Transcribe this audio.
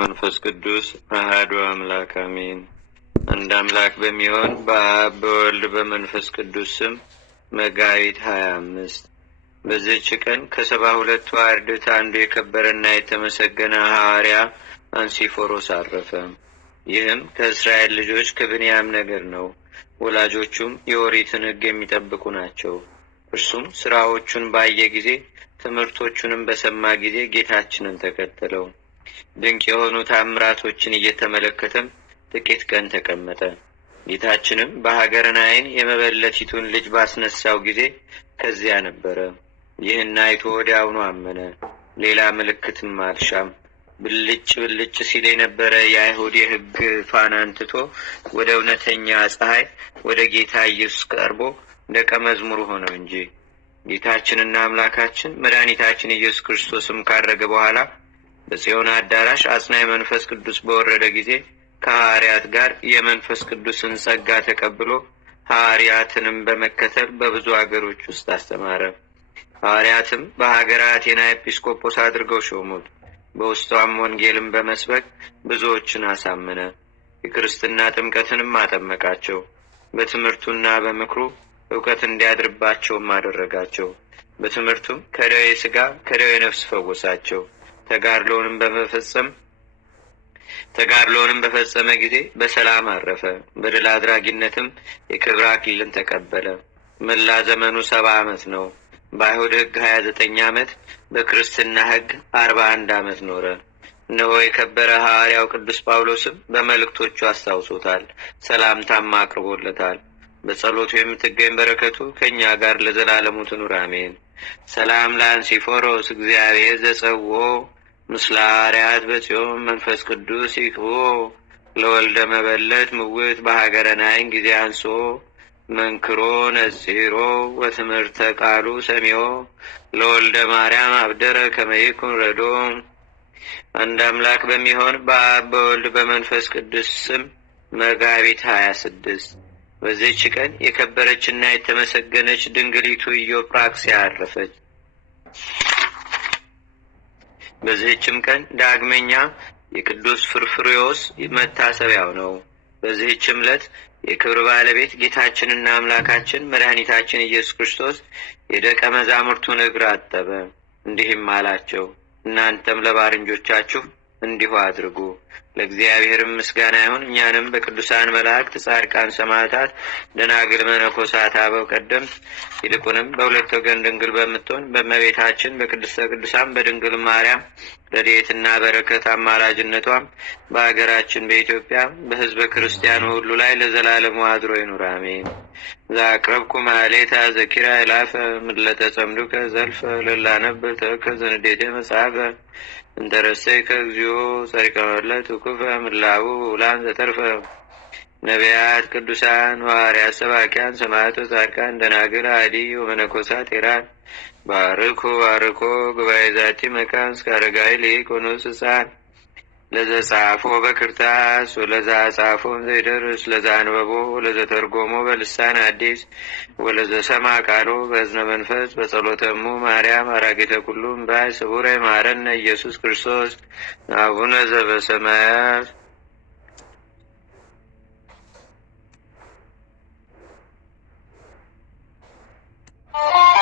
መንፈስ ቅዱስ አሐዱ አምላክ አሜን። አንድ አምላክ በሚሆን በአብ በወልድ በመንፈስ ቅዱስ ስም መጋቢት 25 በዚህች ቀን ከ72ቱ አርድእት አንዱ የከበረና የተመሰገነ ሐዋርያ አንሲፎሮስ አረፈ። ይህም ከእስራኤል ልጆች ከብንያም ነገድ ነው። ወላጆቹም የኦሪትን ሕግ የሚጠብቁ ናቸው። እርሱም ሥራዎቹን ባየ ጊዜ ትምህርቶቹንም በሰማ ጊዜ ጌታችንን ተከተለው። ድንቅ የሆኑ ታምራቶችን እየተመለከተም ጥቂት ቀን ተቀመጠ። ጌታችንም በሀገረ ናይን የመበለቲቱን ልጅ ባስነሳው ጊዜ ከዚያ ነበረ። ይህን አይቶ ወዲያውኑ አመነ። ሌላ ምልክትም አልሻም። ብልጭ ብልጭ ሲል የነበረ የአይሁድ የሕግ ፋናን ትቶ ወደ እውነተኛ ፀሐይ ወደ ጌታ ኢየሱስ ቀርቦ ደቀ መዝሙር ሆነው እንጂ። ጌታችንና አምላካችን መድኃኒታችን ኢየሱስ ክርስቶስም ካረገ በኋላ በጽዮን አዳራሽ አጽናኝ መንፈስ ቅዱስ በወረደ ጊዜ ከሐዋርያት ጋር የመንፈስ ቅዱስን ጸጋ ተቀብሎ ሐዋርያትንም በመከተል በብዙ አገሮች ውስጥ አስተማረ። ሐዋርያትም በሀገረ አቴና ኤጲስቆጶስ አድርገው ሾሙት። በውስጧም ወንጌልን በመስበክ ብዙዎችን አሳመነ። የክርስትና ጥምቀትንም አጠመቃቸው። በትምህርቱና በምክሩ እውቀት እንዲያድርባቸውም አደረጋቸው። በትምህርቱም ከደዌ ሥጋ ከደዌ ነፍስ ፈወሳቸው። ተጋድሎንም በፈጸመ ጊዜ በሰላም አረፈ። በድል አድራጊነትም የክብር አክሊልን ተቀበለ። መላ ዘመኑ 70 ዓመት ነው። በአይሁድ ሕግ 29 ዓመት፣ በክርስትና ሕግ 41 ዓመት ኖረ። እነሆ የከበረ ሐዋርያው ቅዱስ ጳውሎስም በመልእክቶቹ አስታውሶታል፣ ሰላምታም አቅርቦለታል። በጸሎቱ የምትገኝ በረከቱ ከእኛ ጋር ለዘላለሙ ትኑር አሜን። ሰላም ለአንሲፎሮስ እግዚአብሔር ዘጸውዖ ምስለ ሐዋርያት በጽዮን መንፈስ ቅዱስ ይክቦ ለወልደ መበለት ምውት በሀገረ ናይን ጊዜ አንሶ መንክሮ ነጺሮ ወትምህርተ ቃሉ ሰሚዮ ለወልደ ማርያም አብደረ ከመይኩን ረዶ። አንድ አምላክ በሚሆን በአብ በወልድ በመንፈስ ቅዱስ ስም መጋቢት 26 በዚህች ቀን የከበረችና የተመሰገነች ድንግሊቱ ኢዮጵራክስያ አረፈች። በዚህችም ቀን ዳግመኛ የቅዱስ ፍርፍርዮስ መታሰቢያው ነው። በዚህችም ዕለት የክብር ባለቤት ጌታችንና አምላካችን መድኃኒታችን ኢየሱስ ክርስቶስ የደቀ መዛሙርቱን እግር አጠበ። እንዲህም አላቸው፣ እናንተም ለባልንጆቻችሁ እንዲሁ አድርጉ። ለእግዚአብሔርም ምስጋና ይሁን። እኛንም በቅዱሳን መላእክት፣ ጻድቃን፣ ሰማዕታት፣ ደናግል፣ መነኮሳት፣ አበው ቀደምት ይልቁንም በሁለት ወገን ድንግል በምትሆን በእመቤታችን በቅድስተ ቅዱሳን በድንግል ማርያም ረድኤትና በረከት አማላጅነቷም በአገራችን በኢትዮጵያ በሕዝበ ክርስቲያኑ ሁሉ ላይ ለዘላለሙ አድሮ ይኑር አሜን። ዛቅረብኩ ማሌታ ዘኪራ ይላፈ ምለተ ጸምዱከ ዘልፈ ለላነብር ተከ ዘንዴቴ መጽሐፈ እንተረሰይከ እግዚኦ ጸሪቀ መለት ውኩፈ ምላቡ ውላን ዘተርፈ ነቢያት፣ ቅዱሳን፣ ሐዋርያት፣ ሰባኪያን፣ ሰማዕታት፣ ጻድቃን፣ ደናግል፣ አዲ ወመነኮሳት ሄራን ባርኩ ባርኮ ጉባኤ ዛቲ መካን እስከ አረጋዊ ሊቅ ወንዑስ ሕፃን ለዘጻፎ በክርታስ ወለዛ ጻፎን ዘይደርስ ለዛ አንበቦ ለዘተርጎሞ በልሳን አዲስ ወለዘሰማ ቃሎ በእዝነ መንፈስ በጸሎተሙ ማርያም አራጌተ ኩሉም ባይ ስቡረ ማረነ ኢየሱስ ክርስቶስ አቡነ ዘበሰማያት Oh